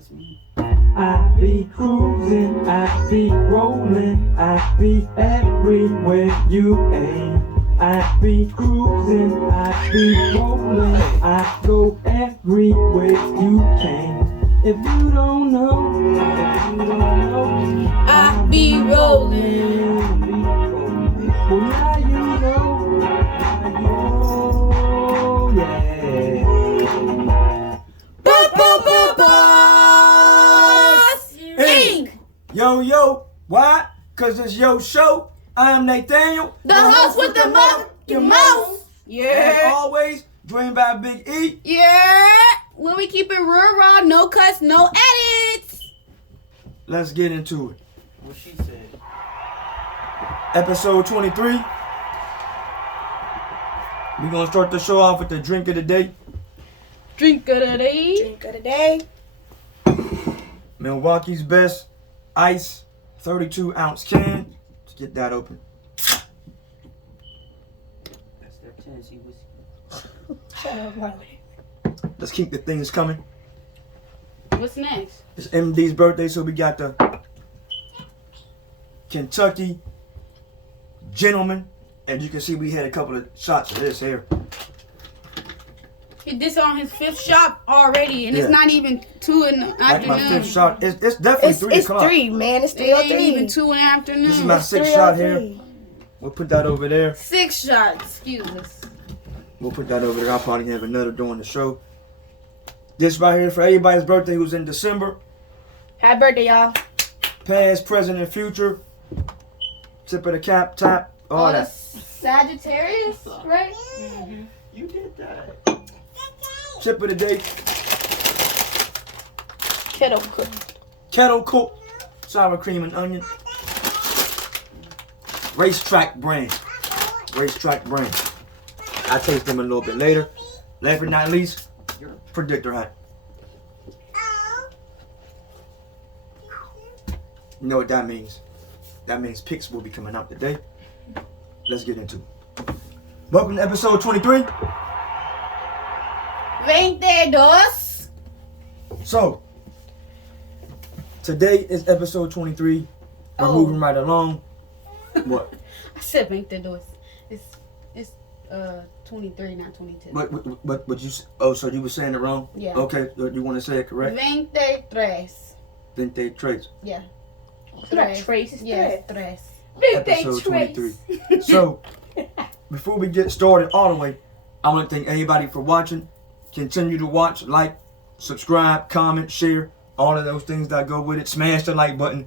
That's me. I be cruising, I be rolling, I be everywhere you aim. I be cruising, I be rolling, I go everywhere you can. If you don't know, I be rolling. Well, now you know, yeah. Boss Inc. Yo, why? Cause it's your show. I am Nathaniel, The host with the motherfucking mouse. As Yeah. always, joined by Big E. Yeah. When we keep it real raw, no cuts, no edits. Let's get into it. What she said. Episode 23. We're gonna start the show off with the drink of the day. Drink of the day. Drink of the day. Milwaukee's Best Ice 32-ounce can. Let's get that open. That's that Tennessee whiskey. Shut up, Marley. Let's keep the things coming. What's next? It's MD's birthday, so we got the Kentucky Gentleman. And you can see we had a couple of shots of this here. He this on his fifth shot already, and Yeah. it's not even 2 in the Like afternoon. my fifth shot. It's definitely 3 It's o'clock. 3, man. It's It 3:03. ain't even 2 in the afternoon. This is my It's sixth shot 3:03. here. We'll put that over there. 6 shots. Excuse us. We'll put that over there. I'll probably have another during the show. This right here for everybody's birthday who's in December. Happy birthday, y'all. Past, present, and future. Tip of the cap, tap, all Oh, that. Sagittarius, right? You did that. Tip of the day, Kettle cook. kettle cooked, sour cream and onion. Racetrack brand. Racetrack brand. I'll taste them a little bit later. Last but not least, predictor hat. You know what that means? That means picks will be coming out today. Let's get into it. Welcome to episode 23. 22. So, today is episode 23. We're Oh. moving right along. What? I said 22. It's 23, not 22. But you? Oh, so you were saying it wrong? Yeah. Okay. You want to say it correct? 23. 23. Yeah. It's not trace, it's Yes, thread. 3. Episode 23. So, before we get started all the way, I want to thank everybody for watching. Continue to watch, like, subscribe, comment, share, all of those things that go with it. Smash the like button.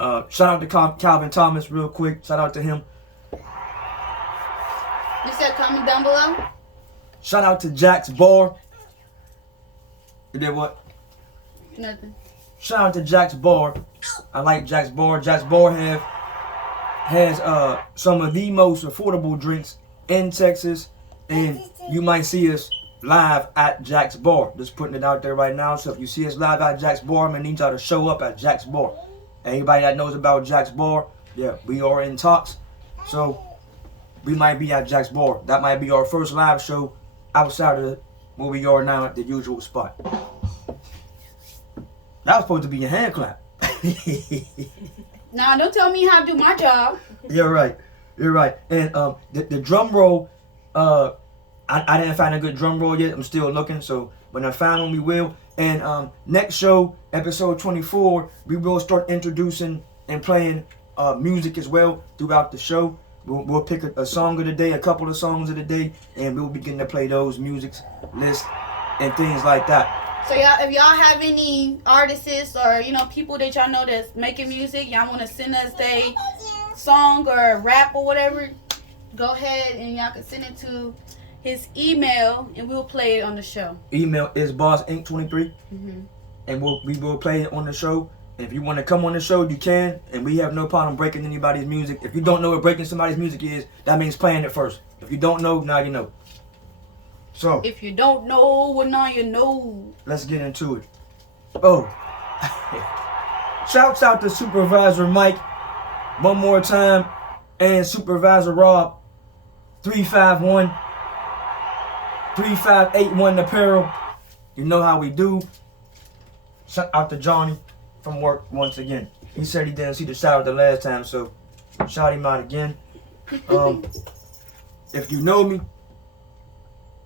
Shout out to Calvin Thomas real quick. Shout out to him. You said comment down below? Shout out to Jack's Bar. You did what? Nothing. Shout out to Jack's Bar. I like Jack's Bar. Jack's Bar has some of the most affordable drinks in Texas, and you might see us live at Jack's Bar. Just putting it out there right now. So if you see us live at Jack's Bar, I'm gonna need y'all to show up at Jack's Bar. Anybody that knows about Jack's Bar, yeah, we are in talks. So we might be at Jack's Bar. That might be our first live show outside of where we are now at the usual spot. That was supposed to be a hand clap. Nah, don't tell me how to do my job. You're right. You're right. And the drum roll, I didn't find a good drum roll yet. I'm still looking. So when I find one, we will. And next show, episode 24, we will start introducing and playing music as well throughout the show. We'll pick a song of the day, a couple of songs of the day, and we'll begin to play those music lists and things like that. So y'all, if y'all have any artists or people that y'all know that's making music, y'all want to send us a song or rap or whatever, go ahead and y'all can send it to his email and we'll play it on the show. Email is bossinc23, Mm-hmm. and we will play it on the show. And if you want to come on the show, you can, and we have no problem breaking anybody's music. If you don't know what breaking somebody's music is, that means playing it first. If you don't know, now you know. So, If you don't know, well now you know. let's get into it. Oh, shouts out to Supervisor Mike one more time, and Supervisor Rob 351 3581 apparel. You know how we do. Shout out to Johnny from work once again. He said he didn't see the shout out the last time, so shout him out again. If you know me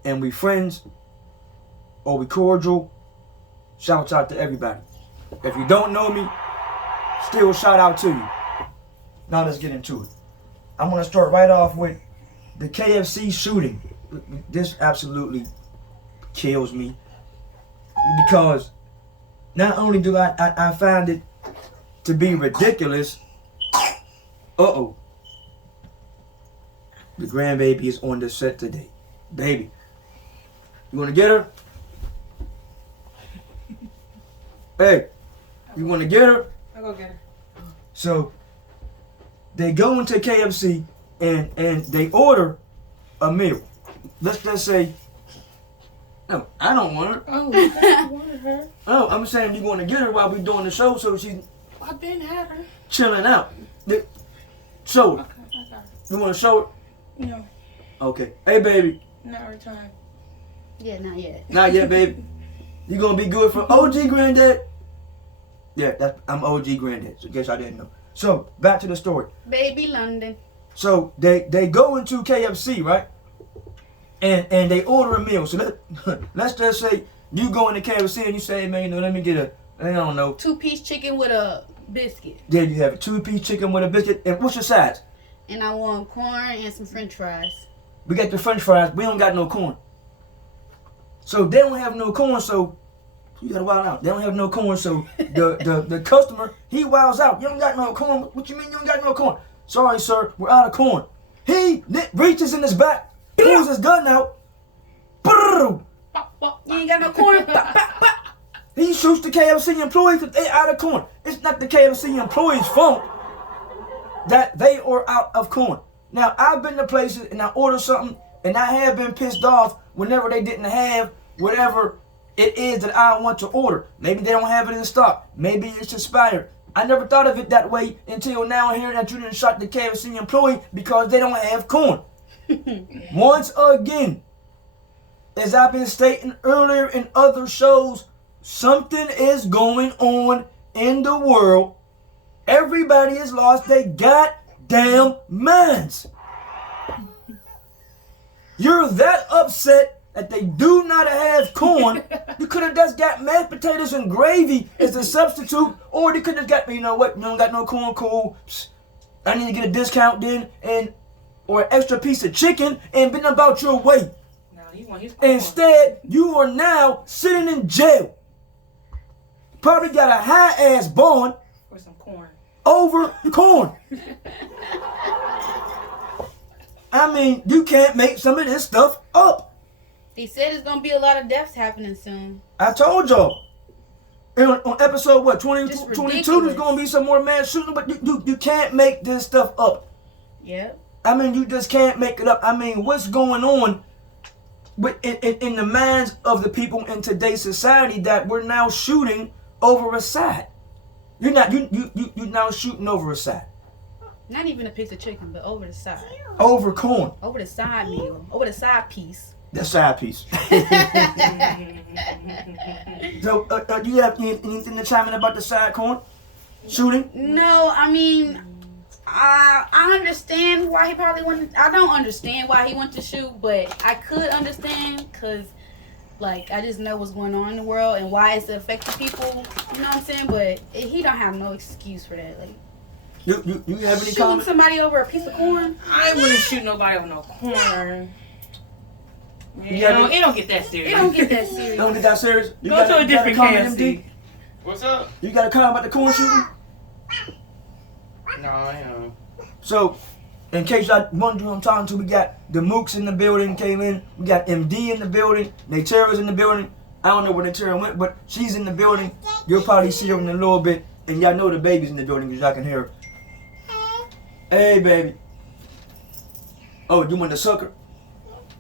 and we friends or we cordial, shout out to everybody. If you don't know me, still shout out to you. Now let's get into it. I'm gonna start right off with the KFC shooting. This absolutely kills me because not only do I find it to be ridiculous. Uh-oh. The grandbaby is on the set today. Baby, you wanna get her? Hey, you wanna get her? I'll go get her. So they go into KFC and they order a meal. Let's just say, no, I don't want her. Oh, I wanted her. Oh, I'm saying you want to get her while we're doing the show, so she's I've been at her. chilling out. Show her. Okay, I got her. You want to show her? No, Okay. Hey, baby. not her time. Yeah, not yet. Not yet, baby. You gonna be good for OG Granddad? Yeah, I'm OG Granddad. So guess I didn't know. So back to the story. Baby London. So they go into KFC, right? And they order a meal. So let's just say you go into KFC and you say, hey, man, you know, let me get I don't know. 2-piece chicken with a biscuit. There you have a 2-piece chicken with a biscuit. And what's your size? And I want corn and some french fries. We got the french fries. We don't got no corn. So they don't have no corn, so you gotta wild out. They don't have no corn, so the customer, he wilds out. You don't got no corn. What you mean you don't got no corn? Sorry, sir, we're out of corn. He reaches in his back, pulls his gun out. Brrr. You ain't got no corn? He shoots the KFC employees because they out of corn. It's not the KFC employees' fault that they are out of corn. Now, I've been to places and I order something and I have been pissed off whenever they didn't have whatever it is that I want to order. Maybe they don't have it in stock. Maybe it's expired. I never thought of it that way until now hearing that you didn't shot the KFC employee because they don't have corn. Once again, as I've been stating earlier in other shows, something is going on in the world. Everybody has lost their goddamn minds. You're that upset that they do not have corn. You could have just got mashed potatoes and gravy as a substitute, or they could have got, you know what, you don't got no corn, cool. Psst, I need to get a discount then, or an extra piece of chicken, and been about your way. No, he want his corn. Instead, you are now sitting in jail. Probably got a high-ass bond For some corn. over corn. I mean, you can't make some of this stuff up. They said there's gonna be a lot of deaths happening soon. I told y'all. And on episode, 22, Just there's ridiculous. going to be some more mass shooting, but you can't make this stuff up. Yep. I mean, you just can't make it up. I mean, what's going on in the minds of the people in today's society that we're now shooting over a side? You're now shooting over a side. Not even a piece of chicken, but over the side. Over corn. Over the side meal. Over the side piece. The side piece. So, do you have anything to chime in about the side corn shooting? No, I mean, I understand why he probably wanted. I don't understand why he went to shoot, but I could understand because, like, I just know what's going on in the world and why it's affecting people. You know what I'm saying? But he don't have no excuse for that. Like, You have any shooting comments? somebody over a piece of corn. I wouldn't shoot nobody over no corn. Yeah, It don't get that serious. It don't get that serious. Don't get that serious. You Go got to a different comment, KFC. MD? What's up? You got a comment about the corn shooting? No, I am. So, in case y'all wonder who I'm talking to, we got the Mooks in the building, came in. We got MD in the building. Natera's in the building. I don't know where Natera went, but she's in the building. You'll probably see her in a little bit. And y'all know the baby's in the building because y'all can hear her. Hey, baby. Oh, you want the sucker?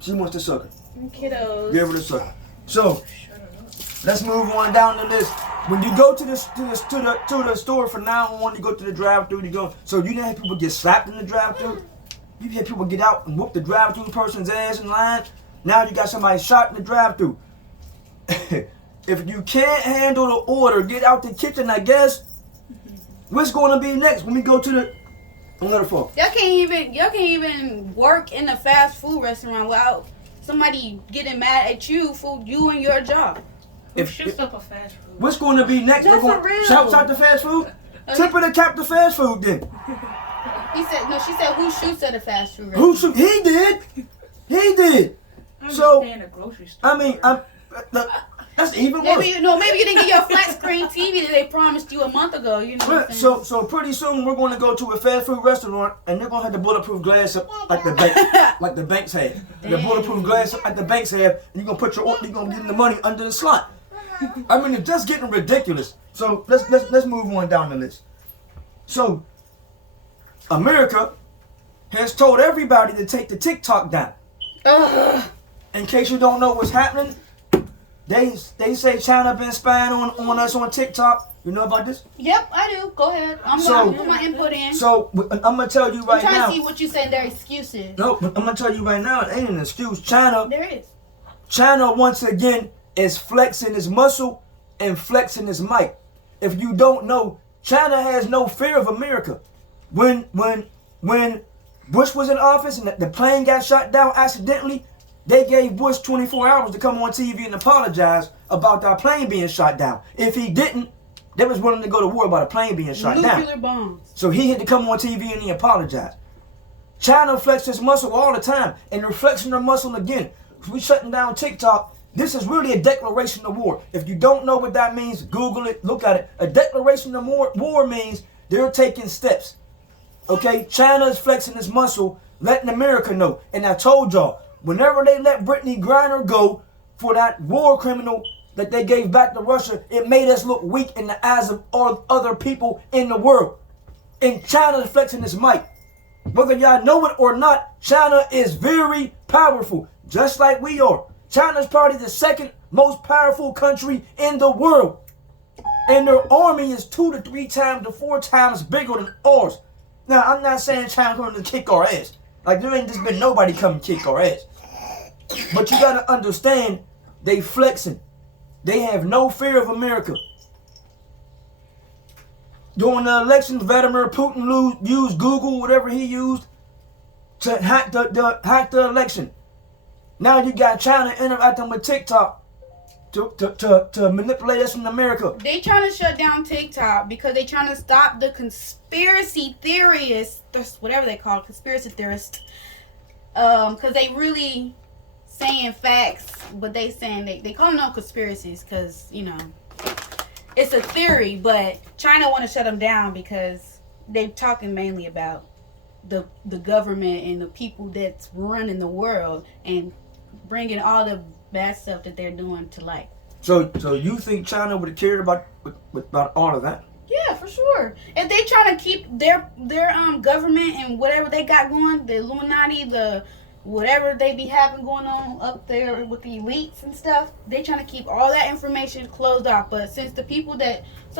She wants the sucker. Kiddos. Give her the sucker. So, let's move on down the list. When you go to the store from now on, you go to the drive-thru. You go. So you didn't have people get slapped in the drive-thru. You had people get out and whoop the drive-thru person's ass in line. Now you got somebody shot in the drive-thru. if you can't handle the order, get out the kitchen, I guess. What's going to be next when we go to the another fall? Y'all can't even work in a fast food restaurant without somebody getting mad at you for you and your job. Who shoots up a fast food? What's going to be next? No, We're going for real. shouts out to fast food. Tip of the cap to fast food then. He said no. She said who shoots at a fast food Who restaurant? should he did? He did. I'm So, just staying at grocery store. I mean, that's even worse. Maybe you didn't get your flat screen TV that they promised you a month ago. You know what I'm saying? So pretty soon we're going to go to a fast food restaurant and they're going to have the bulletproof glass up like the banks have. The bulletproof glass up like the banks have, and you're going to put you're going to give them the money under the slot. I mean, it's just getting ridiculous. So let's move on down the list. So America has told everybody to take the TikTok down. Ugh. In case you don't know what's happening, they say China been spying on us on TikTok. You know about this? Yep, I do. Go ahead. I'm So- gonna put my input in. So I'm gonna tell you I'm right trying now. to see what you said. Their excuses. No, but I'm gonna tell you right now. It ain't an excuse. China once again is flexing his muscle and flexing his might. If you don't know, China has no fear of America. When Bush was in office and the plane got shot down accidentally, they gave Bush 24 hours to come on TV and apologize about that plane being shot down. If he didn't, they was willing to go to war about a plane being shot down. Nuclear bombs. So he had to come on TV and he apologized. China flexes his muscle all the time, and they're flexing their muscle again. We shutting down TikTok. This is really a declaration of war. If you don't know what that means, Google it, look at it. A declaration of war means they're taking steps. Okay, China is flexing its muscle, letting America know. And I told y'all, whenever they let Brittany Griner go for that war criminal that they gave back to Russia, it made us look weak in the eyes of all other people in the world. And China is flexing its might. Whether y'all know it or not, China is very powerful, just like we are. China is probably the second most powerful country in the world. And their army is 2 to 3 times to 4 times bigger than ours. Now, I'm not saying China coming to kick our ass. Like, there ain't just been nobody come kick our ass. But you gotta understand, they flexing. They have no fear of America. During the elections, Vladimir Putin used Google, whatever he used, to hack the election. Now you got China interacting with TikTok to manipulate us in America. They trying to shut down TikTok because they trying to stop the conspiracy theorists, whatever they call it, conspiracy theorists, because they really saying facts, but they saying they call them no conspiracies because it's a theory, but China want to shut them down because they're talking mainly about the government and the people that's running the world and bringing all the bad stuff that they're doing to light. So you think China would have cared about all of that? Yeah, for sure. If they trying to keep their government and whatever they got going, the Illuminati, the whatever they be having going on up there with the elites and stuff, they trying to keep all that information closed off. But since some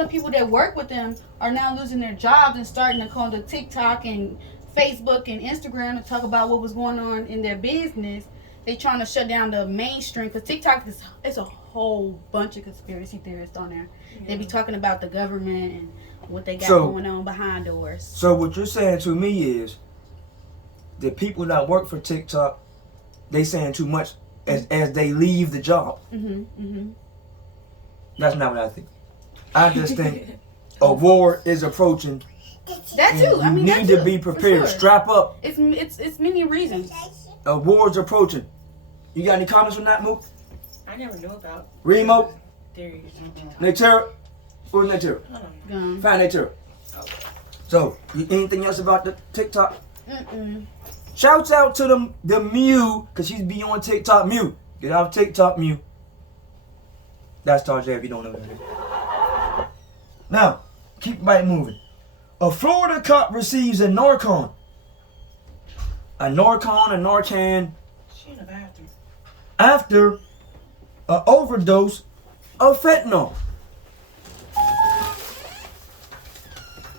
people that work with them are now losing their jobs and starting to call to TikTok and Facebook and Instagram to talk about what was going on in their business, they trying to shut down the mainstream because TikTok is a whole bunch of conspiracy theorists on there. Yeah. They be talking about the government and what they got going on behind doors. So what you're saying to me is the people that work for TikTok, they saying too much as they leave the job. That's not what I think. I just think a war is approaching. That too. I mean, you need to be prepared. Sure. Strap up. It's many reasons. A war's approaching. You got any comments on that, Mook? I never knew about Remo? theories. Natera? Who's Natera? I don't know. Find Natera. Okay. So, anything else about the TikTok? Mm-mm. Shouts out to the Mew, because she's be on TikTok. Mew. Get off TikTok, Mew. That's Tarjay if you don't know that. Now, keep right moving. A Florida cop receives a Narcan. A Narcan. She in the bathroom. After an overdose of fentanyl.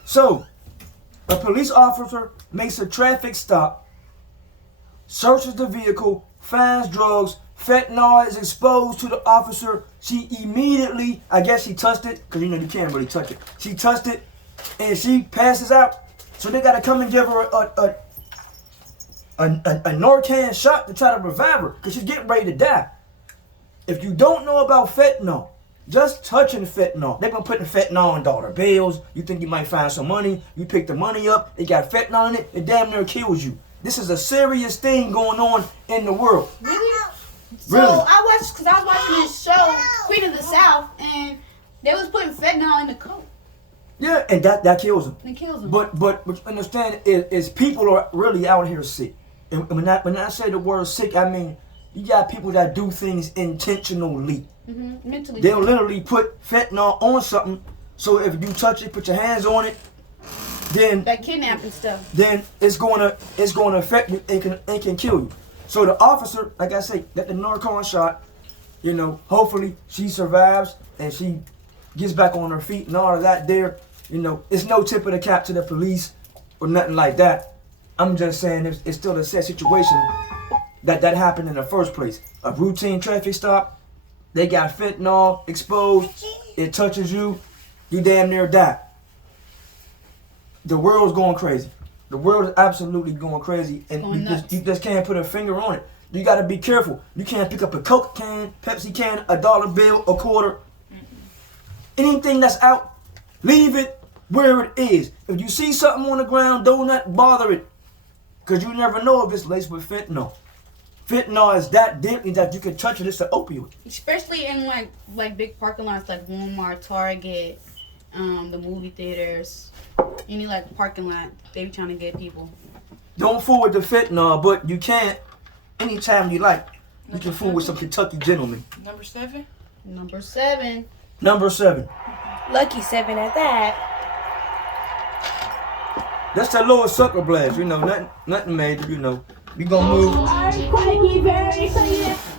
So, a police officer makes a traffic stop, searches the vehicle, finds drugs, fentanyl is exposed to the officer, she immediately, I guess she touched it, because you know you can't really touch it. She touched it, and she passes out. So they got to come and give her a Narcan shot to try to revive her, because she's getting ready to die. If you don't know about fentanyl, just touching fentanyl. They've been putting fentanyl in dollar bills. You think you might find some money. You pick the money up. It got fentanyl in it. It damn near kills you. This is a serious thing going on in the world. Really? So Really? I was watching this show, Queen of the South, and they was putting fentanyl in the coke. Yeah, and that kills them. And it kills them. But what you understand is people are really out here sick. And when I say the word sick, I mean you got people that do things intentionally. Mentally. They'll literally put fentanyl on something, so if you touch it, put your hands on it, then That kidnapping stuff. it's gonna affect you and can kill you. So the officer, like I say, got the Narcan shot. You know, hopefully she survives and she gets back on her feet and all of that. There, you know, it's no tip of the cap to the police or nothing like that. I'm just saying it's still a sad situation that happened in the first place. A routine traffic stop. They got fentanyl exposed. It touches you, you damn near die. The world's going crazy. The world is absolutely going crazy, and Going nuts. you just can't put a finger on it. You got to be careful. You can't pick up a Coke can, Pepsi can, a dollar bill, a quarter. Anything that's out, leave it where it is. If you see something on the ground, do not bother it, because you never know if it's laced with fentanyl. Fentanyl is that deadly that you can touch it. It's an opioid. Especially in like big parking lots like Walmart, Target, the movie theaters, any like parking lot, they be trying to get people. Don't fool with the fentanyl, but you can't anytime you like. You can fool with some Kentucky gentlemen. Number 7. Number 7. Number 7. Lucky 7 at that. That's that lower sucker blast. You know, nothing major. You know, we gonna move.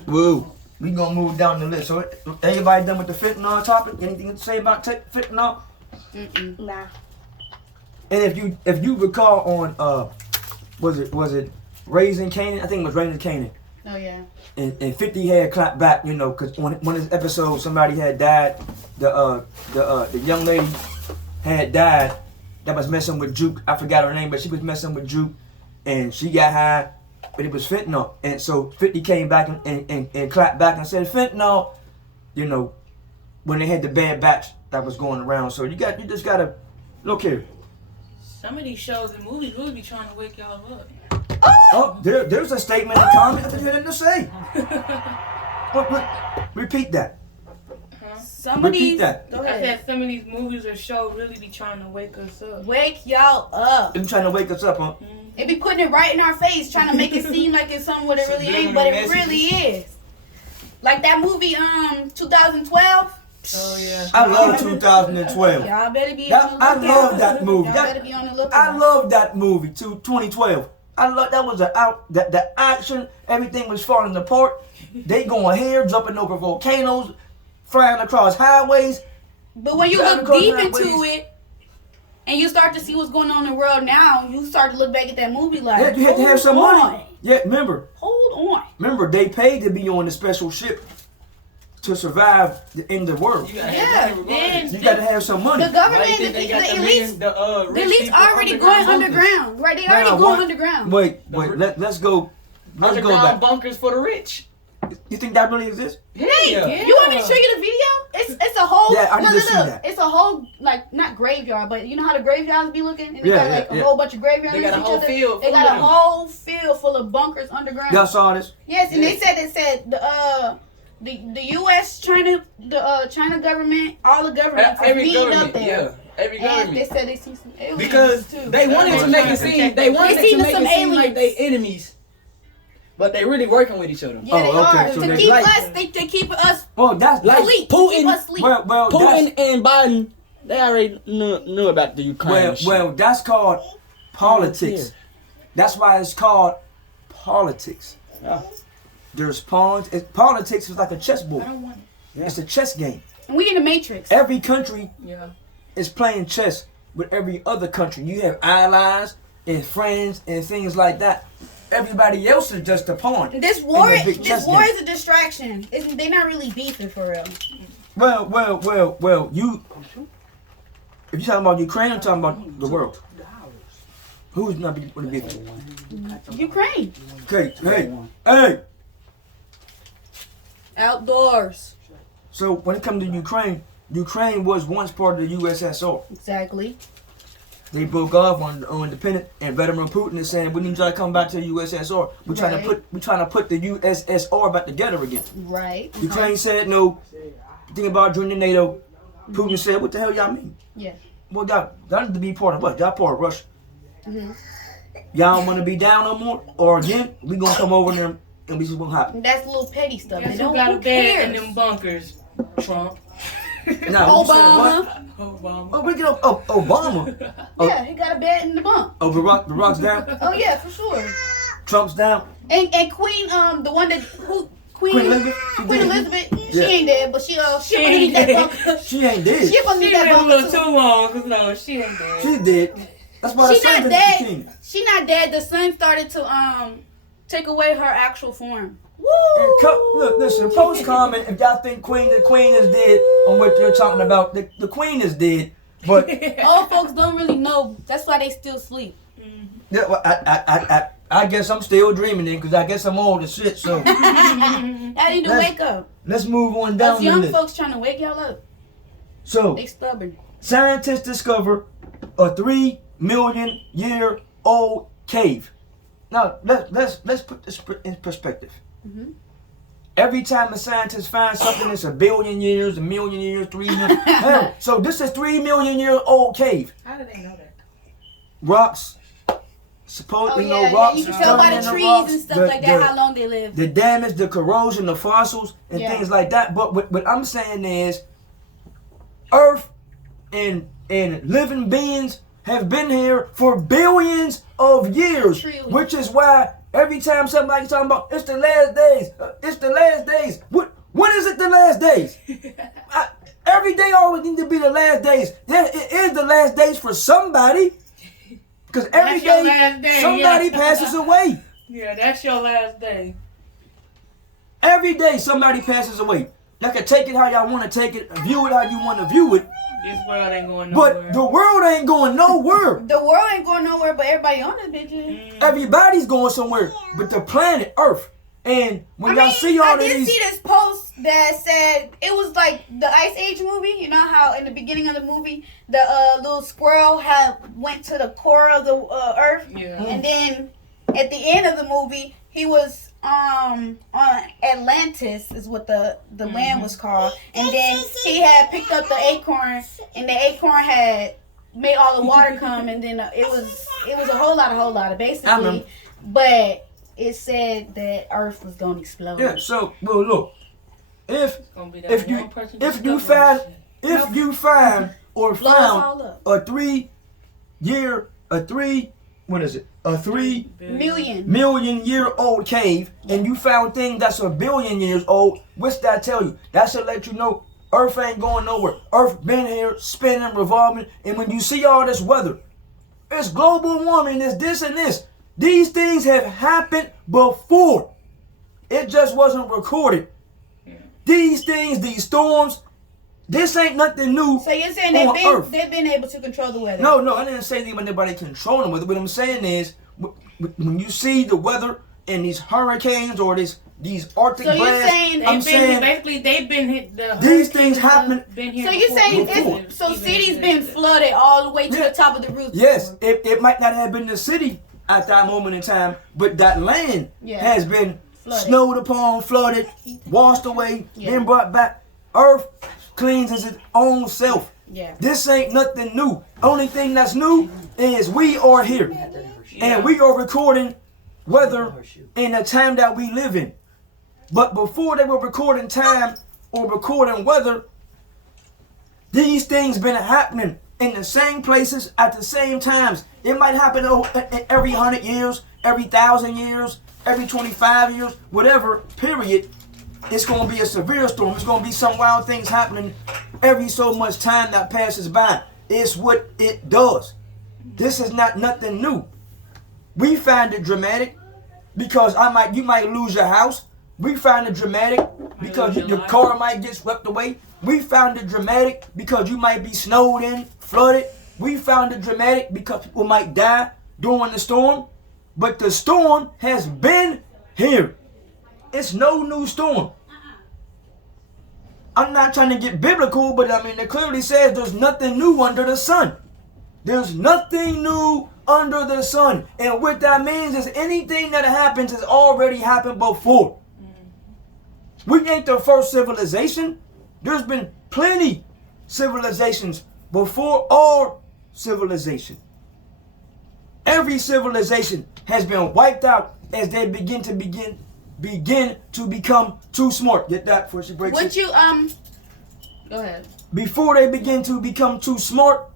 Woo. We gonna move down the list. So everybody done with the fentanyl topic? Anything to say about fentanyl? Nah. And if you recall on was it Raising Canaan? I think it was Raising Canaan. Oh yeah. And 50 had clapped back, you know, because one of his episodes somebody had died. The young lady had died that was messing with Juke. I forgot her name, but she was messing with Juke, and she got high, but it was fentanyl. And so 50 came back and clapped back and said fentanyl, you know, when they had the bad batch that was going around. So you just gotta look here. Some of these shows and movies really be trying to wake y'all up. Oh, there's a statement in comment. I think you had nothing to say. Repeat that. Some of Repeat these. that. Go I ahead. said some of these movies or shows really be trying to wake us up. Wake y'all up. You trying to wake us up, huh? They be putting it right in our face, trying to make it seem like it's something what it really ain't, but it really is. Like that movie, 2012. Oh yeah. I love 2012. Y'all better be That- on the I lookout. love that movie. Y'all That- better be on the lookout. I love that movie too. 2012. I love that was the action. Everything was falling apart. They going here, jumping over volcanoes, flying across highways. But when you Driving look across deep highways. into it, and you start to see what's going on in the world now, you start to look back at that movie like, Yeah, you had to have hold some on. money. Yeah, Hold on. remember they paid to be on the special ship to survive in the world. You gotta Yeah, have money then- regardless. You got to have some money. The government, Why you the, think they got the elites, rich the elites people already underground going bunkers? underground. Right, they already Now, going what- underground. Wait, let's go Underground back. bunkers for the rich. You think that really exists? Hey, Yeah. you want me to show you the video? It's a whole Yeah, I need to see that. It's a whole like not graveyard, but you know how the graveyards be looking, and they Yeah, got like yeah, a yeah. whole bunch of graveyards. They got a next to whole each other. field They full got of a them. whole field full of bunkers underground. Y'all saw this? Yes, and they said the U.S. China government, all the governments is Every meeting up government, there. yeah. Every And they government. said they see some aliens Because too. they wanted to make it seem they wanted They to make seen it seem some like they aliens. enemies. But they really working with each other. Yeah, they Oh, okay, are so to they keep like- us. They keep us Well, that's Like asleep. Putin- Keep us asleep. well, that's, Putin and Biden, they already knew about the Ukraine. well, that's called politics. Yeah. That's why it's called politics. Yeah. There's pawns. Politics is like a I chessboard. don't want it. It's a chess game. And we in the Matrix. Every country Yeah. is playing chess with every other country. You have allies and friends and things like that. everybody else is just a pawn. This war, in the big this chess war game. is a distraction. They're not really beefing for real. Well, you. If you're talking about Ukraine, I'm talking about the world. Who's not going to be? Ukraine. Okay, hey. Outdoors. So when it comes to Ukraine, Ukraine was once part of the USSR. Exactly. They broke off on independent, and Vladimir Putin is saying we need to come back to the USSR. We're trying to put the USSR back together again. Right. Ukraine said no. Think about joining NATO. Putin said, "What the hell y'all mean? Yeah. Well, y'all need to be part of us. Y'all part of Russia. Mm-hmm. Y'all don't want to be down no more, or again, we gonna come over there and we just gonna happen." That's little petty stuff. Guess They who don't. got a Who bed in cares? them bunkers? Trump. Now, who said what? Obama. Oh, we get Obama. Yeah, he got a bed in the bunk. Oh, the rock's down. Oh yeah, for sure. Trump's down. And Queen, the one that Queen Elizabeth. Queen Elizabeth, she Yeah. ain't dead, but she She gonna ain't need that dead. bunker. She ain't dead. She gonna need She that been a bunker little too. too long, cause no, she ain't dead. She did. That's why She the son not is the dead. king. She not dead. The sun started to take away her actual form. Woo! And look, listen. Post comment if y'all think the queen is dead on what you're talking about. The queen is dead, but Old folks don't really know. That's why they still sleep. yeah, well, I guess I'm still dreaming then, because I guess I'm old as shit. So I need to Let's- wake up. let's move on down Us the young list. folks trying to wake y'all up. So They stubborn. scientists discover a 3 million year old cave. Now let's put this in perspective. Mhm. Every time a scientist finds something that's a billion years, a million years, 3 million. Hell, so this is 3 million year old cave. How did they know that? Rocks. Oh Supposedly yeah, no rocks. you can tell by turning the into trees rocks. and stuff like that how long they live. The damage, the corrosion, the fossils, and Yeah. things like that. But what I'm saying is, Earth and living beings have been here for billions of years, Trillions. which is why every time somebody's talking about it's the last days, it's the last days. When is it the last days? Every day always need to be the last days. Yeah, it is the last days for somebody, because every That's your day last day, somebody yeah. passes away. Yeah, that's your last day. Every day somebody passes away. Y'all can take it how y'all want to take it, view it how you want to view it, This world ain't going nowhere. but the world ain't going nowhere. The world ain't going nowhere, but everybody on this bitch is. Everybody's going somewhere, but the planet Earth. And when y'all see all I of did these, see this post that said it was like the Ice Age movie. You know how in the beginning of the movie, the little squirrel had went to the core of the Earth, Yeah. and then at the end of the movie, he was on Atlantis is what the land was called, and then he had picked up the acorn, and the acorn had made all the water come, and then it was a whole lot of I basically, remember. but it said that Earth was gonna explode. yeah. So, well, look, if It's gonna be that if one you person if you discovering find shit. if you find or Blow us found all up. a 3 Million. million year old cave, and you found things that's a billion years old, what's that tell you? That should let you know Earth ain't going nowhere. Earth been here, spinning, revolving, and when you see all this weather, it's global warming, it's this and this. These things have happened before. It just wasn't recorded. These things, these storms, this ain't nothing new. So you're saying on Earth. they've been able to control the weather? No, I didn't say anything about anybody controlling weather. What I'm saying is, when you see the weather and these hurricanes or these Arctic So you're blasts, saying I'm They've been saying basically they've been hit. The these things hurricanes have happen. Been here So you're before. saying Before. this? So Even cities if been it's- flooded all the way to Yeah. the top of the roof? Yes, it might not have been the city at that moment in time, but that land Yeah. has been Flooded. snowed upon, flooded, washed away, Yeah. then brought back. Earth cleans its own self. Yeah. This ain't nothing new. Only thing that's new is we are here. And we are recording weather in the time that we live in. But before they were recording time or recording weather, these things been happening in the same places at the same times. It might happen every 100 years, every 1,000 years, every 25 years, whatever, period. It's going to be a severe storm. It's going to be some wild things happening every so much time that passes by. It's what it does. This is not nothing new. We find it dramatic. because you might lose your house. We found it dramatic because your car might get swept away. We found it dramatic because you might be snowed in, flooded. We found it dramatic because people might die during the storm. But the storm has been here. It's no new storm. I'm not trying to get biblical, but I mean, it clearly says there's nothing new under the sun. There's nothing new under the sun. And what that means is anything that happens has already happened before. We ain't the first civilization. There's been plenty civilizations before our civilization. Every civilization has been wiped out as they begin to become too smart. Get that before she breaks What it. you go ahead. Before they begin to become too smart,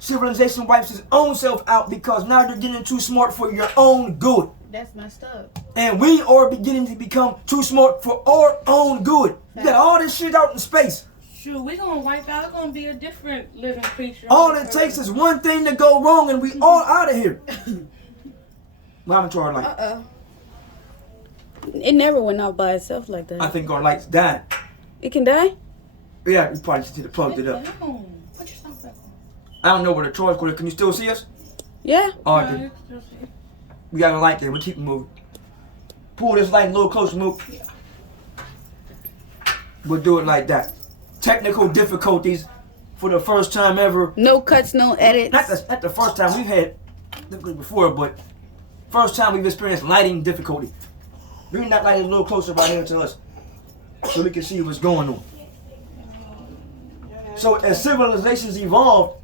civilization wipes its own self out because now you're getting too smart for your own good. That's messed up. And we are beginning to become too smart for our own good. You got all this shit out in space. Shoot, we gonna wipe out. It's gonna be a different living creature. All it takes is one thing to go wrong and we all out of here. What happened to our light? It never went out by itself like that. I think our light's dying. It can die? Yeah, you probably should have plugged it up. Put your stuff back on. I don't know where the charge cord is. Can you still see us? Yeah. All right, then. We got a light there. We keep it moving. Pull this light a little closer, move. We'll do it like that. Technical difficulties for the first time ever. No cuts, no edits. Not the first time. We've had difficulty before, but first time we've experienced lighting difficulty. Bring that light a little closer right here to us so we can see what's going on. So as civilizations evolved,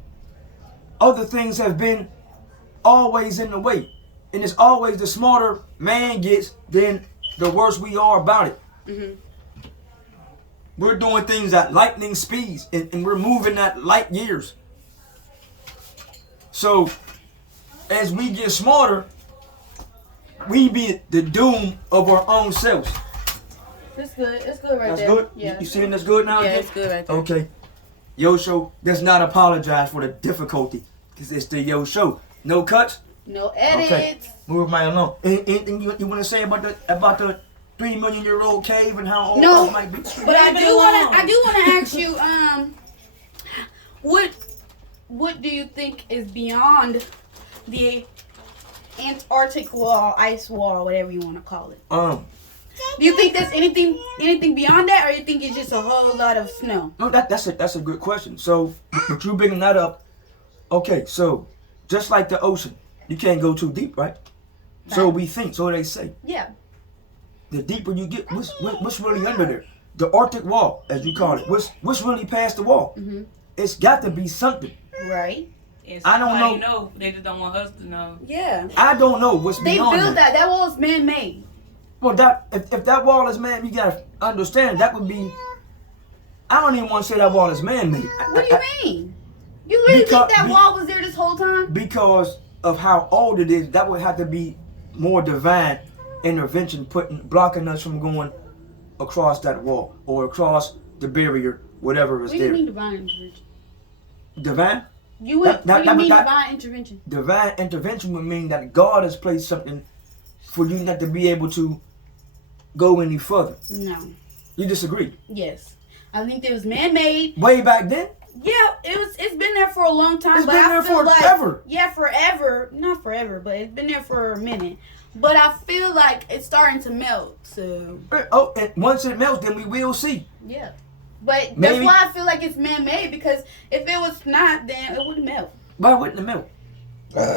other things have been always in the way. And it's always the smarter man gets, then the worse we are about it. Mm-hmm. We're doing things at lightning speeds, and we're moving at light years. So as we get smarter, we be the doom of our own selves. It's good. It's good right That's there. good? Yeah. You seeing that's good now? Yeah, again? it's good right there. Okay. Yo Show does not apologize for the difficulty because it's the Yo Show. No cuts? No edits. Okay. Move right along. Anything you want to say about the 3 million year old cave and how old No. it might be? But I do want to ask you, what do you think is beyond the Antarctic wall, ice wall, whatever you want to call it? Do you think there's anything beyond that, or you think it's just a whole lot of snow? No, that's a good question. So, but you bringing that up, okay? So, just like the ocean, you can't go too deep, right? So we think, so they say. Yeah. The deeper you get, what's really under there? The Arctic wall, as you call it. What's really past the wall? Mm-hmm. It's got to be something. Right. I don't know. They just don't want us to know. Yeah. I don't know what's They beyond built that. That wall is man-made. Well, if that wall is man, you gotta understand that would be. I don't even want to say that wall is man-made. What do you mean? You really think that wall was there this whole time? Because of how old it is, that would have to be more divine intervention, blocking us from going across that wall or across the barrier, whatever is What do you there. mean divine intervention? Divine? What do you mean divine intervention? Divine intervention would mean that God has placed something for you not to be able to go any further. No. You disagree? Yes. I think it was man-made. Way back then? Yeah, it's been there for a long time. It's but been I there feel forever. Yeah, forever. Not forever, but it's been there for a minute. But I feel like it's starting to melt. So. Oh, and once it melts, then we will see. Yeah. But Maybe. that's why I feel like it's man-made, because if it was not, then it wouldn't melt. Why wouldn't it melt?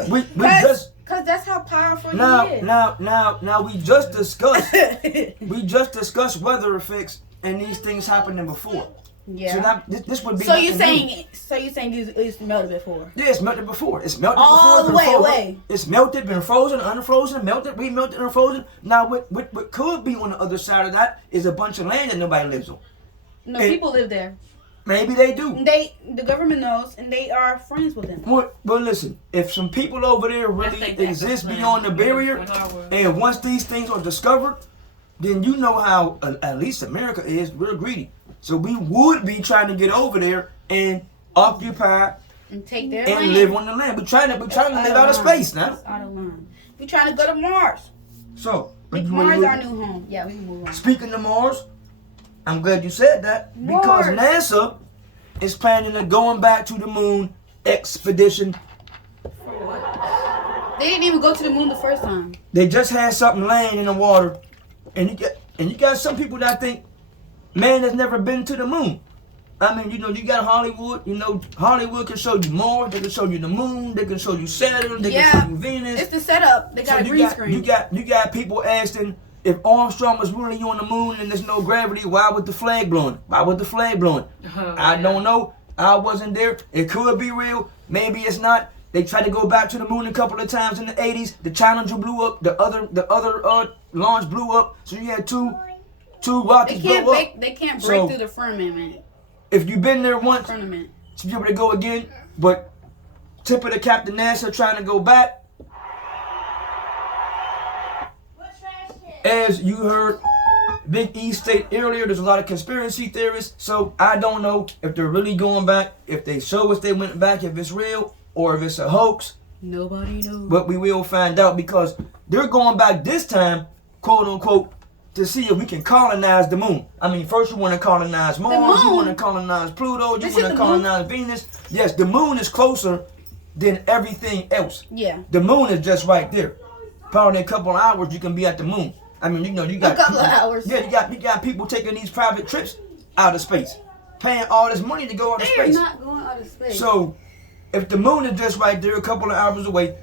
We Because just that's how powerful it is. now we just discussed weather effects and these things happening before. Yeah. So now this would be. So you nothing new. saying it's melted before? Yeah, it's melted before. It's melted All before. the way frozen. away. It's melted, been frozen, unfrozen, melted, remelted, unfrozen. Now what could be on the other side of that is a bunch of land that nobody lives on. No, And- people live there. Maybe they do. The government knows, and they are friends with them. Well, listen, if some people over there really exist beyond the barrier, and once these things are discovered, then you know how at least America is. We're greedy, so we would be trying to get over there and occupy And take their and land. live on the land. We're trying to live out of space now. That's out of line. We're trying to go to Mars. So, Mars our new home. Yeah, we can move on. speaking of Mars, I'm glad you said that because Mars. NASA is planning on going back to the moon expedition. They didn't even go to the moon the first time. They just had something laying in the water, and you got some people that think man has never been to the moon. I mean, you got Hollywood. Hollywood can show you Mars. They can show you the moon. They can show you Saturn. They can show you Venus. It's the setup. They got a green screen. You got people asking if Armstrong was really on the moon and there's no gravity, why was the flag blowing? I don't know. I wasn't there. It could be real. Maybe it's not. They tried to go back to the moon a couple of times in the 80s. The Challenger blew up. The other launch blew up. So you had two rockets blow up. They can't break through the firmament. If you've been there once, Firmament. to be able to go again, but tip of the cap to NASA trying to go back. As you heard Big E state earlier, there's a lot of conspiracy theorists, so I don't know if they're really going back, if they show us they went back, if it's real, or if it's a hoax. Nobody knows. But we will find out because they're going back this time, quote unquote, to see if we can colonize the moon. I mean, first you want to colonize Mars, you want to colonize Pluto, you want to colonize Venus. Yes, the moon is closer than everything else. Yeah. The moon is just right there. Probably in a couple of hours you can be at the moon. I mean, you got a couple of hours. Yeah, you got people taking these private trips out of space, paying all this money to go out of space. They're not going out of space. So, if the moon is just right there, a couple of hours away,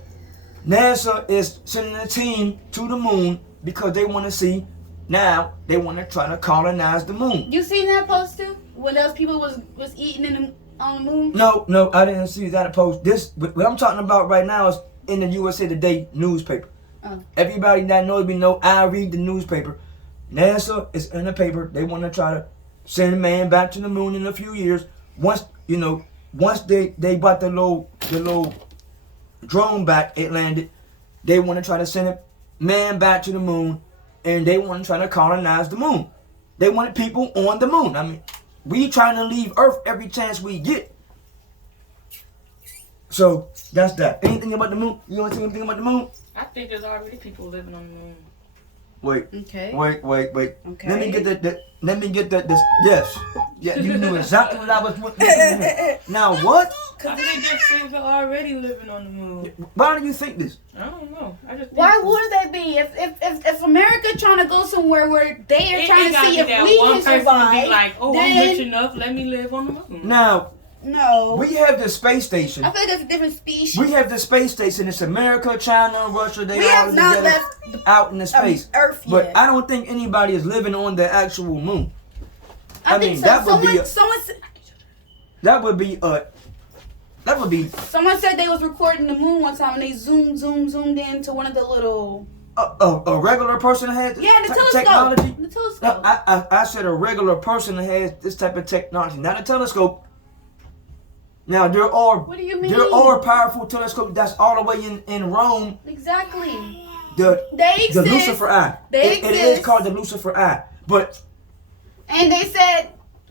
NASA is sending a team to the moon because they want to see. Now they want to try to colonize the moon. You seen that post too? When those people was eating on the moon? No, I didn't see that post. What I'm talking about right now is in the USA Today newspaper. Oh. Everybody that knows me know I read the newspaper. NASA is in the paper. They want to try to send man back to the moon in a few years. Once they brought the little drone back, it landed. They want to try to send a man back to the moon. And they want to try to colonize the moon. They wanted people on the moon. I mean, we trying to leave Earth every chance we get. So, that's that. Anything about the moon? You want to say anything about the moon? I think there's already people living on the moon. Wait. Okay. Wait. Okay. Let me get this. Yes. Yeah, you knew exactly what I was looking at. Now, what? I think there's people already living on the moon. Why do you think this? I don't know. I just think Why would they be? If America trying to go somewhere where they are trying to see if we can survive, be like, oh, I'm rich enough, let me live on the moon. Now, no. we have the space station. I feel like it's a different species. We have the space station. It's America, China, Russia. They We all have not together left out in the space. Earth But yet. I don't think anybody is living on the actual moon. I mean, think so. that would be Someone said they was recording the moon one time and they zoomed into one of the little a regular person has the telescope. technology. The telescope. No, I said a regular person has this type of technology, not a telescope. Now there are What do you mean? there are powerful telescopes that's all the way in Rome. Exactly. The They the exist. Lucifer Eye. They It is exist. called the Lucifer Eye, but And they said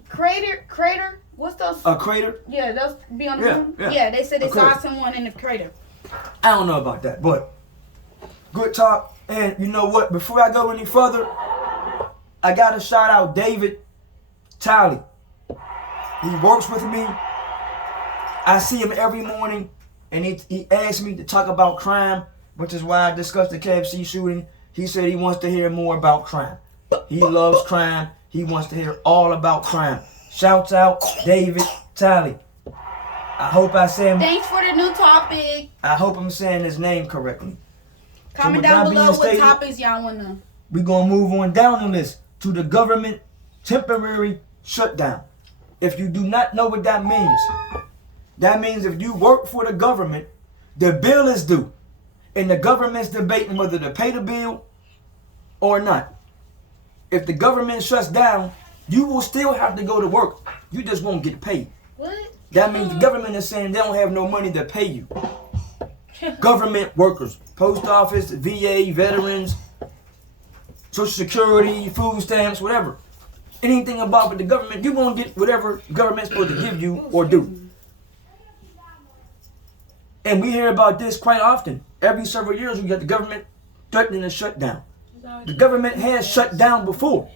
crater. What's those? a crater. Yeah, those be on the Yeah, moon. yeah. Yeah, they said they A saw crater. someone in the crater. I don't know about that, but good talk. And you know what? Before I go any further, I gotta shout out David Talley. He works with me. I see him every morning, and he asks me to talk about crime, which is why I discussed the KFC shooting. He said he wants to hear more about crime. He loves crime. He wants to hear all about crime. Shouts out David Talley. I hope I said. Thanks for the new topic. I hope I'm saying his name correctly. Comment with down that below being what stated, topics y'all wanna. We're going to move on down the list to the government temporary shutdown. If you do not know what that means if you work for the government, the bill is due. And the government's debating whether to pay the bill or not. If the government shuts down, you will still have to go to work. You just won't get paid. What? That means the government is saying they don't have no money to pay you. Government workers, post office, VA, veterans, Social Security, food stamps, whatever. Anything about with the government, you won't get whatever the government's supposed to give you or do. And we hear about this quite often. Every several years, we get the government threatening to shut down. It's always The government has shut down before.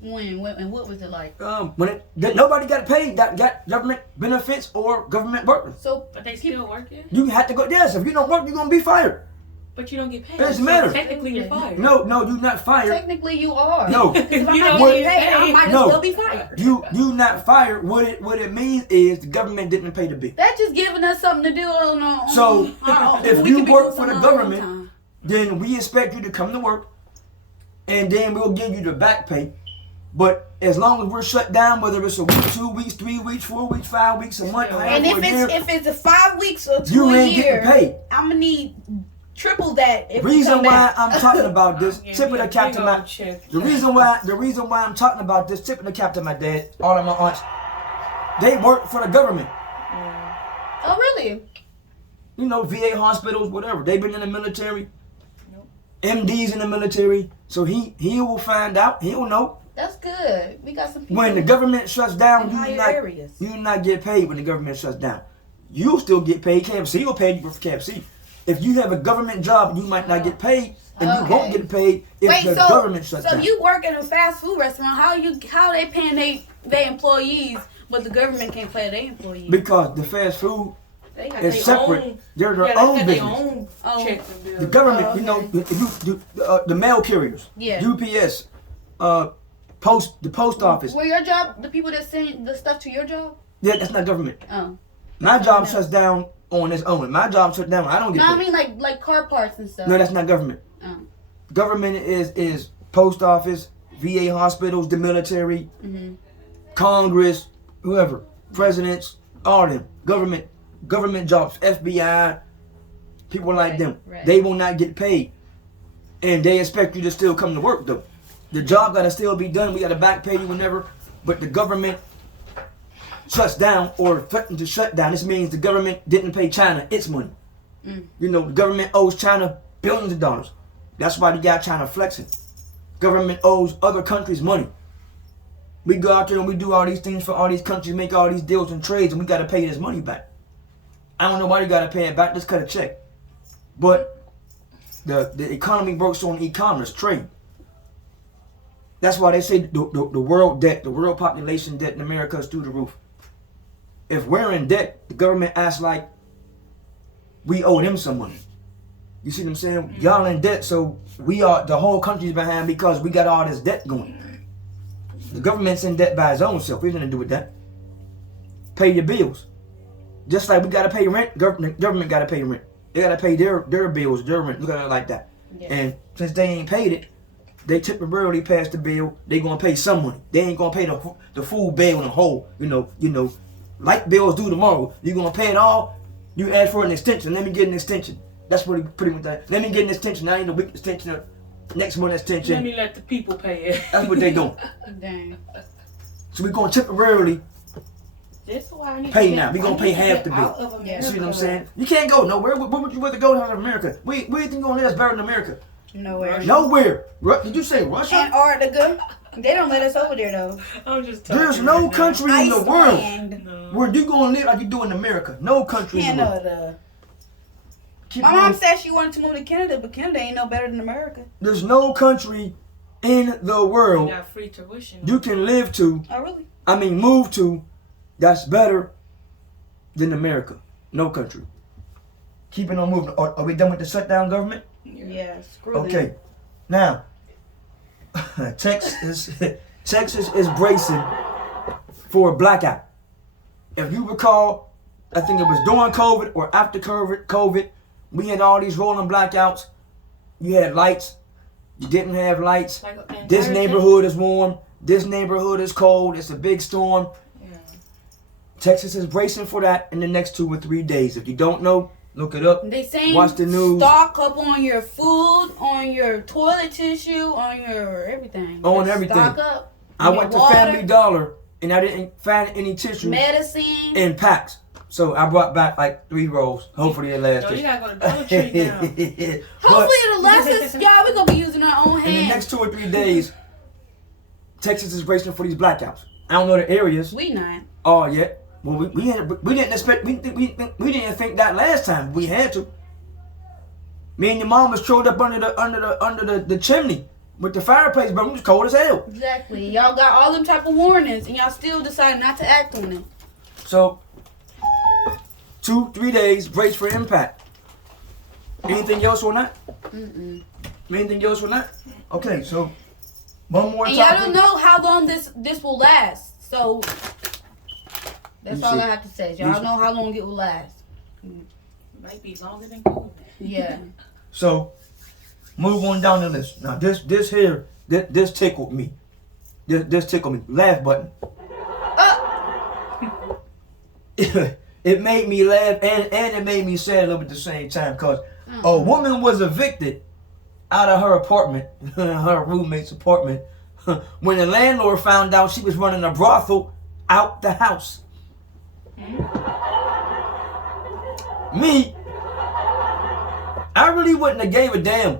When and what was it like? Nobody got paid that got government benefits or government workers. So, But they still working. You have to go. Yes, if you don't work, you're gonna be fired. But you don't get paid. Doesn't So matter. technically, you're fired. No, you're not fired. technically, you are. No. Because if I'm You not don't getting get paid, I paid. might as No. well be fired. You not fired. What it means is the government didn't pay the bill. That's just giving us something to do on So, if we you could be work doing for the something on our own government, time. Then we expect you to come to work, and then we'll give you the back pay. But as long as we're shut down, whether it's a week, 2 weeks, 3 weeks, 4 weeks, 5 weeks, a month, And however, a year, if it's a 5 weeks or 2 you a ain't year, getting paid. I'm gonna need triple that. If we Reason come why back. I'm talking about this, Yeah, tip of be the a cap big to my old check. the reason why I'm talking about this, tip of the cap to my dad, all of my aunts, they work for the government. Oh really? You know, VA hospitals, whatever. They've been in the military. MD's in the military, so he will find out. He'll know. That's good. We got some people When the government shuts down, in you higher not areas. you not get paid when the government shuts down. You still get paid. KFC will pay you for KFC. If you have a government job, you might not get paid, and you won't Okay. get paid if Wait, the so government shuts so down. you work in a fast food restaurant? How they paying they employees, but the government can't pay their employees? Because the fast food They got is their separate. own- They're their Yeah, own they got business. their own Oh. checks and bills. The government, Oh, you know, okay. the mail carriers, Yeah. UPS, the post office. Where your job, the people that send the stuff to your job? Yeah, that's not government. Oh. My job shuts down on its own. My job shuts down. I don't get No, I paid. mean like car parts and stuff. No, that's not government. Oh. Government is post office, VA hospitals, the military, Mhm. Congress, whoever, presidents, all them. Government jobs, FBI, people like Right, them. right. They will not get paid. And they expect you to still come to work though. The job gotta still be done. We gotta back pay you whenever, but the government shuts down or threatens to shut down. This means the government didn't pay China its money. You know, the government owes China billions of dollars. That's why they got China flexing. Government owes other countries money. We go out there and we do all these things for all these countries, make all these deals and trades, and we gotta pay this money back. I don't know why you gotta pay it back, just cut a check. But the economy works on e-commerce, trade. That's why they say the world debt, the world population debt in America is through the roof. If we're in debt, the government acts like we owe them some money. You see what I'm saying? Y'all in debt, so the whole country's behind because we got all this debt going. The government's in debt by its own self. We're gonna do with that. Pay your bills. Just like we gotta pay rent, government gotta pay rent. They gotta pay their bills, their rent. Look at it like that. Yeah. And since they ain't paid it, they temporarily pass the bill. They gonna pay some money. They ain't gonna pay the full bill in the whole. You know, light bills due tomorrow. You gonna pay it all. You ask for an extension. Let me get an extension. That's what he pretty much that. Let me get an extension. I need a week extension. Next month extension. Let me let the people pay it. That's what they doing. Dang. So we gonna temporarily That's why I need pay to now. We I gonna need pay to half get the bill. out of Yeah. You see what I'm America. saying? You can't go nowhere. Where would you rather go out of America? Where you think gonna live better than America? Nowhere. Nowhere. Did you say Russia? Antarctica. They don't let us over there though. I'm just talking There's no right now. country in the world Iceland. No. where you gonna live like you do in America. No country in the world. Canada. Keep My going. mom said she wanted to move to Canada, but Canada ain't no better than America. There's no country in the We world got free tuition. you can live to, Oh really? move to, that's better than America. No country. Keeping on moving. Are we done with the shutdown government? Yeah. Screw them. Okay. Now, Texas is bracing for a blackout. If you recall, I think it was during COVID or after COVID, we had all these rolling blackouts. You had lights. You didn't have lights. Like, the This entire neighborhood is warm. This neighborhood is cold. It's a big storm. Yeah. Texas is bracing for that in the next 2 or 3 days. If you don't know, look it up. They saying Watch the news. stock up on your food, on your toilet tissue, on your everything. On Just everything. Stock up. I on went to your water, Family Dollar and I didn't find any tissue medicine. in packs. So I brought back like 3 rolls. Hopefully it No, lasted. you gotta go to Dollar Tree now. But Hopefully it'll last us. Y'all, we gonna be using our own in the hands. next 2 or 3 days, Texas is bracing for these blackouts. I don't know the areas We not. yet. Well, we didn't expect we didn't think that last time. We had to. Me and your mom was trolled up under the chimney with the fireplace, but it was cold as hell. Exactly. Y'all got all them type of warnings, and y'all still decide not to act on it. So 2-3 days, brace for impact. Anything else on that? Anything else on that? Okay, so one more And topic. y'all don't know how long this will last. So that's You all see- I have to say. Y'all know how long it will last. Might be longer than COVID. Yeah. So move on down the list. Now this tickled me. This tickled me. Laugh button. It made me laugh and it made me sad a little bit at the same time, because a woman was evicted out of her apartment, her roommate's apartment, when the landlord found out she was running a brothel out the house. Me, I really wouldn't have gave a damn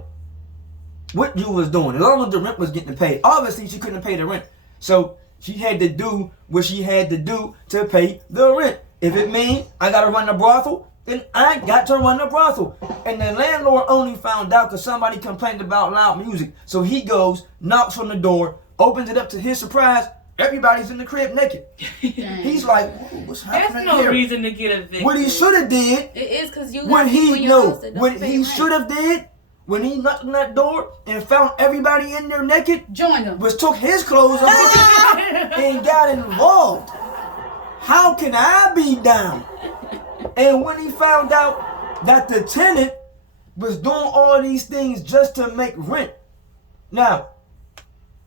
what you was doing, as long as the rent was getting paid. Obviously, she couldn't pay the rent, so she had to do what she had to do to pay the rent. If it means I gotta run the brothel, then I got to run the brothel. And the landlord only found out because somebody complained about loud music. So he goes, knocks on the door, opens it up. To his surprise, everybody's in the crib naked. He's like, what's happening That's no here? reason to get evicted. What he should have did, It is because you when got people in he your know, house that don't when pay he rent. should have did, when he knocked on that door and found everybody in there naked, Join them. was took his clothes off and got involved. How can I be down? And when he found out that the tenant was doing all these things just to make rent. Now,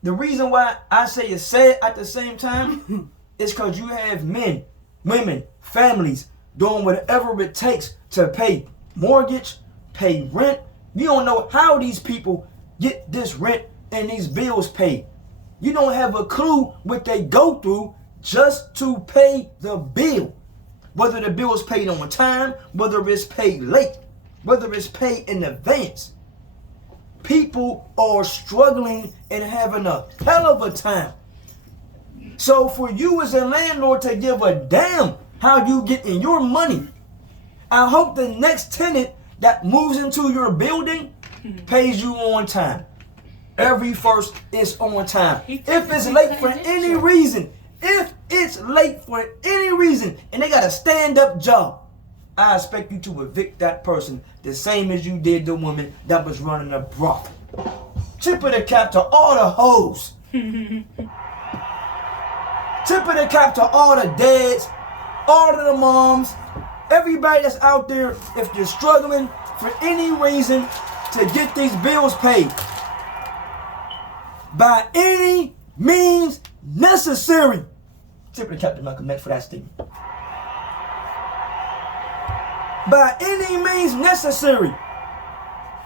the reason why I say it's sad at the same time is because you have men, women, families doing whatever it takes to pay mortgage, pay rent. You don't know how these people get this rent and these bills paid. You don't have a clue what they go through just to pay the bill. Whether the bill is paid on time, whether it's paid late, whether it's paid in advance. People are struggling and having a hell of a time. So for you as a landlord to give a damn how you getting your money, I hope the next tenant that moves into your building pays you on time. Every first is on time. If it's late for any reason, and they got a stand-up job, I expect you to evict that person the same as you did the woman that was running a brothel. Tip of the cap to all the hoes. Tip of the cap to all the dads, all of the moms, everybody that's out there. If you're struggling for any reason to get these bills paid, by any means necessary. Tip of the cap to Malcolm X for that statement. By any means necessary.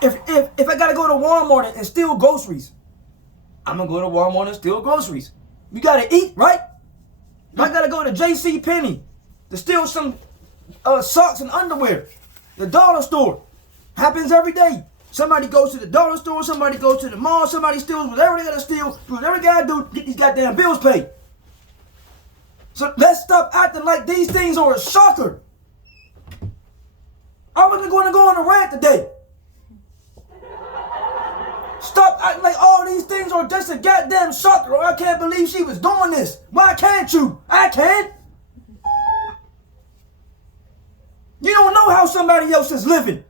If I gotta go to Walmart and steal groceries, I'm gonna go to Walmart and steal groceries. You gotta eat, right? If I gotta go to J.C. Penney to steal some socks and underwear, the dollar store, happens every day. Somebody goes to the dollar store, somebody goes to the mall, somebody steals whatever they gotta steal, do whatever they gotta do to get these goddamn bills paid. So let's stop acting like these things are a shocker. I wasn't going to go on a rant today. Stop acting like all these things are just a goddamn shocker. Or I can't believe she was doing this. Why can't you? I can. You don't know how somebody else is living.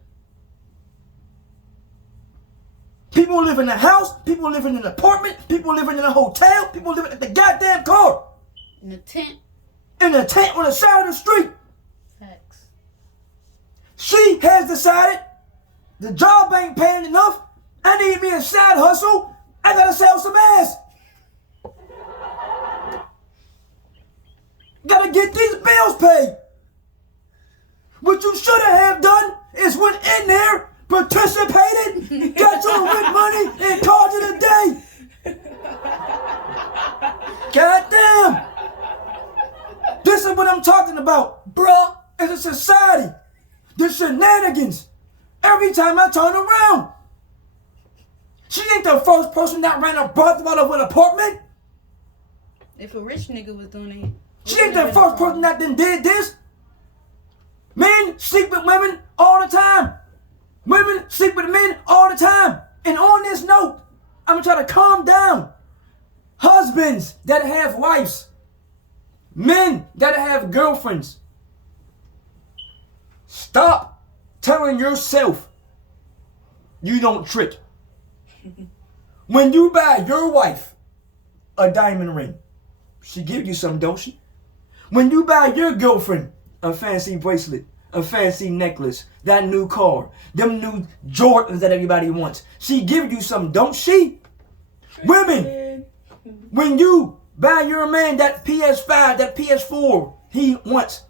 People live in a house, people living in an apartment, people living in a hotel, people living at the goddamn car. In a tent. In a tent on the side of the street. Facts. She has decided the job ain't paying enough. I need me a side hustle. I gotta sell some ass. Gotta get these bills paid. What you should have done is went in there, participated, got your rent money, and called it a day. Goddamn. This is what I'm talking about, bruh. It's a society. The shenanigans. Every time I turn around. She ain't the first person that ran a brothel out of an apartment. If a rich nigga was doing it. She ain't the first person that then did this. Men sleep with women all the time. Women sleep with men all the time. And on this note, I'm gonna try to calm down. Husbands that have wives, men that have girlfriends, stop telling yourself you don't trick. When you buy your wife a diamond ring, she give you some, don't she? When you buy your girlfriend a fancy bracelet, a fancy necklace, that new car, them new Jordans that everybody wants, she give you some, don't she? Women, when you buy your man that PS5, that PS4 he wants,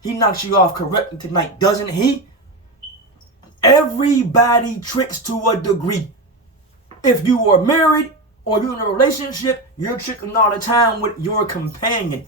he knocks you off correctly tonight, doesn't he? Everybody tricks to a degree. If you are married or you're in a relationship, you're tricking all the time with your companion.